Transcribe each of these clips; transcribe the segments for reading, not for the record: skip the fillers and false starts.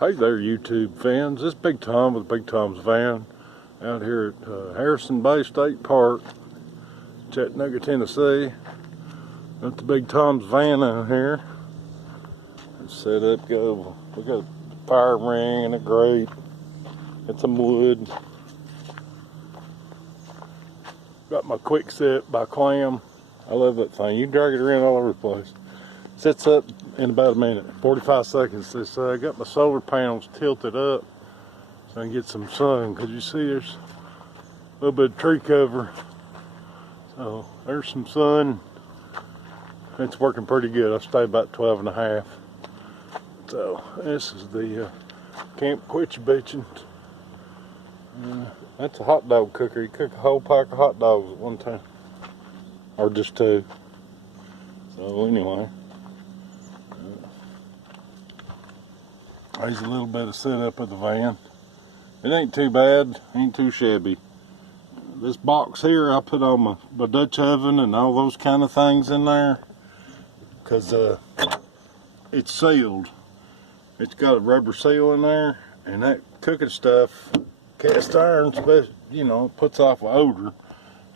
Hey there, YouTube fans. This is Big Tom with BigTomsVan out here at Harrison Bay State Park, Chattanooga, Tennessee. Got the BigTomsVan out here. It's set up. We got a fire ring and a grate. It's some wood. Got my quick set by Clam. I love that thing. You can drag it around all over the place. Sets up in about a minute, 45 seconds. I got my solar panels tilted up so I can get some sun, because you see there's a little bit of tree cover. So there's some sun. It's working pretty good. I stay about 12 and a half. So this is the Camp Quit Your Bitchin'. That's a hot dog cooker. You cook a whole pack of hot dogs at one time, or just two. So anyway, there's a little bit of setup of the van. It ain't too bad, ain't too shabby. This box here, I put on my Dutch oven and all those kind of things in there, because it's sealed. It's got a rubber seal in there, and that cooking stuff, cast iron, you know, puts off an odor.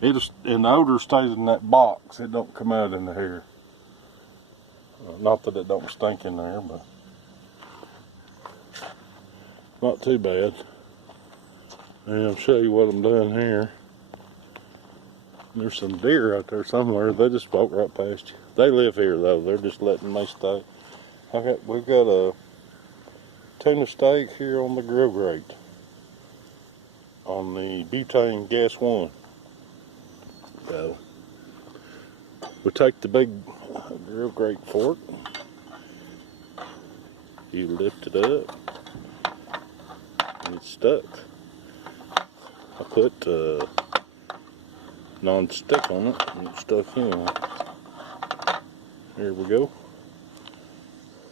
And the odor stays in that box. It don't come out in the hair. Not that it don't stink in there, but not too bad. And I'll show you what I'm doing here. There's some deer out there somewhere. They just walk right past you. They live here though. They're just letting me stay. We've got a tuna steak here on the grill grate on the butane gas 1. So we take the big grill grate fork. You lift it up. And it's stuck. I put non-stick on it and it's stuck in. Here we go.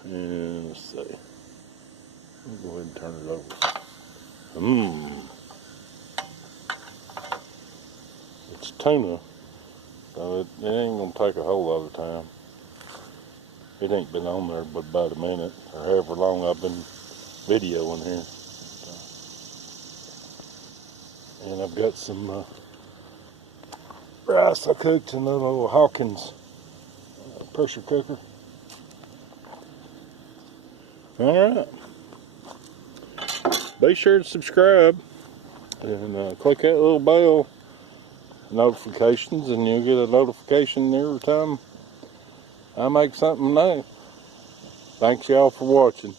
And let's see. I'll go ahead and turn it over. It's tuna, so it ain't gonna take a whole lot of time. It ain't been on there but about a minute, or however long I've been videoing here. And I've got some rice I cooked in the little Hawkins pressure cooker. Alright. Be sure to subscribe and click that little bell notifications, and you'll get a notification every time I make something new. Thanks y'all for watching.